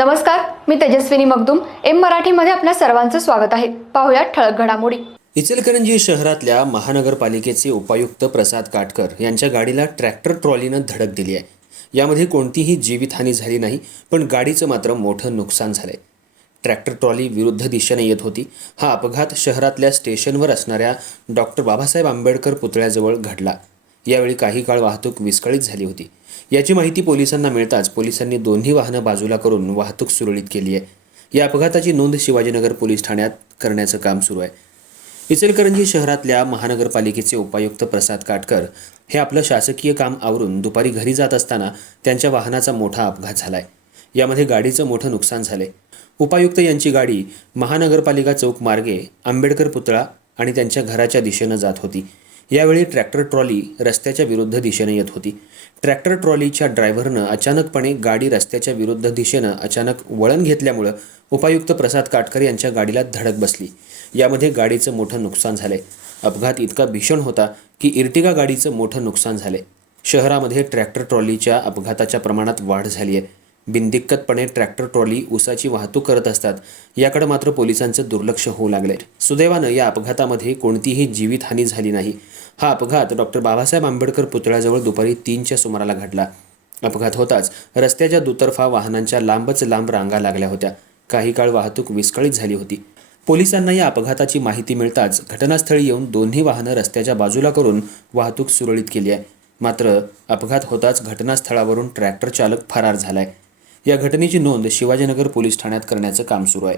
नमस्कार मी तेजस्विनी मगदुम. एम मराठीमध्ये आपल्या सर्वांचं स्वागत आहे. पाहुयात ठळक घडामोडी. इचलकरंजी शहरातल्या महानगरपालिकेचे उपायुक्त प्रसाद काटकर यांच्या गाडीला ट्रॅक्टर ट्रॉलीनं धडक दिली आहे. यामध्ये कोणतीही जीवितहानी झाली नाही पण गाडीचं मात्र मोठं नुकसान झालंय. ट्रॅक्टर ट्रॉली विरुद्ध दिशेने येत होती. हा अपघात शहरातल्या स्टेशनवर असणाऱ्या डॉक्टर बाबासाहेब आंबेडकर पुतळ्याजवळ घडला. यावेळी काही काळ वाहतूक विस्कळीत झाली होती. याची माहिती पोलिसांना मिळताच पोलिसांनी दोन्ही वाहनं बाजूला करून वाहतूक सुरळीत केली आहे. या अपघाताची नोंद शिवाजीनगर पोलीस ठाण्यात करण्याचं काम सुरू आहे. इचलकरंजी शहरातल्या महानगरपालिकेचे उपायुक्त प्रसाद काटकर हे आपलं शासकीय काम आवरून दुपारी घरी जात असताना त्यांच्या वाहनाचा मोठा अपघात झालाय. यामध्ये गाडीचं मोठं नुकसान झाले उपायुक्त यांची गाडी महानगरपालिका चौक मार्गे आंबेडकर पुतळा आणि त्यांच्या घराच्या दिशेनं जात होती. यावेळी ट्रॅक्टर ट्रॉली रस्त्याच्या विरुद्ध दिशेने येत होती. ट्रॅक्टर ट्रॉलीच्या ड्रायव्हरनं अचानकपणे गाडी रस्त्याच्या विरुद्ध दिशेनं अचानक वळण घेतल्यामुळं उपायुक्त प्रसाद काटकर यांच्या गाडीला धडक बसली. यामध्ये गाडीचं मोठं नुकसान झालंय. अपघात इतका भीषण होता की इर्टिगा गाडीचं मोठं नुकसान झालंय. शहरामध्ये ट्रॅक्टर ट्रॉलीच्या अपघाताच्या प्रमाणात वाढ झाली आहे बिनदिक्कतपणे ट्रॅक्टर ट्रॉली ऊसाची वाहतूक करत असतात. याकडे मात्र पोलिसांचं दुर्लक्ष होऊ लागले सुदैवानं या अपघातामध्ये कोणतीही जीवितहानी झाली नाही. हा अपघात डॉक्टर बाबासाहेब आंबेडकर पुतळ्याजवळ दुपारी तीनच्या सुमाराला घडला. अपघात होताच रस्त्याच्या दुतर्फा वाहनांच्या लांबच लांब रांगा लागल्या होत्या. काही काळ वाहतूक विस्कळीत झाली होती. पोलिसांना या अपघाताची माहिती मिळताच घटनास्थळी येऊन दोन्ही वाहनं रस्त्याच्या बाजूला करून वाहतूक सुरळीत केली आहे. मात्र अपघात होताच घटनास्थळावरून ट्रॅक्टर चालक फरार झालाय. या घटनेची नोंद शिवाजीनगर पोलीस ठाण्यात करण्याचं काम सुरू आहे.